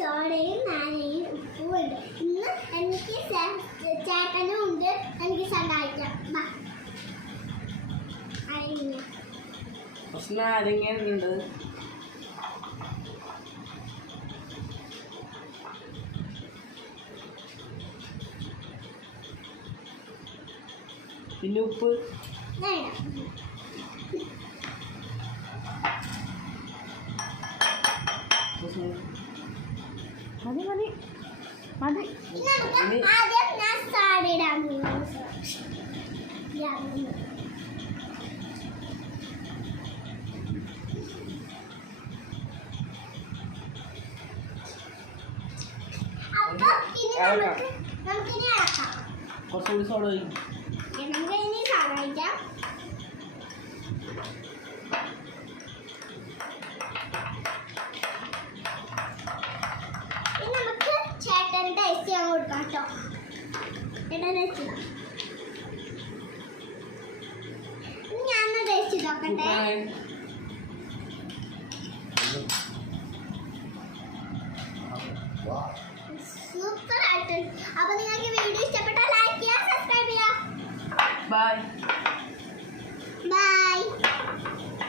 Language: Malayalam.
സോഡയും നാരയും ഉപ്പും ഉണ്ട്. ഇന്ന് എനിക്ക് ചേട്ടനും ഉണ്ട്, എനിക്ക് സഹായിക്കാം. കുറച്ച് നാരങ്ങ ഉണ്ട്, പിന്നെ ഉപ്പ്. മതി മതി മതി. ആദ്യം ഞാൻ സാടിയിടാൻ നമുക്കിനി ഇളക്കാം. കുറച്ചുകൂടി സോഡ ഒഴിക്കും. നമുക്ക് ഇനി സഹായിക്കാം. ഇനി നമുക്ക് ചേട്ടൻ ടേസ്റ്റ് ചെയ്യാൻ കൊടുക്കാം കേട്ടോ. ചേട്ടൻ ടേസ്റ്റ് ചെയ്യാം. ഇനി ഞാനൊന്ന് ടേസ്റ്റ് നോക്കട്ടെ. സൂപ്പർ ആയിട്ട്. അപ്പൊ നിങ്ങൾക്ക് വീഡിയോ ഇഷ്ടപ്പെട്ടാൽ ലൈക്ക് ചെയ്യുക, സബ്സ്ക്രൈബ് ചെയ്യുക. ബൈ.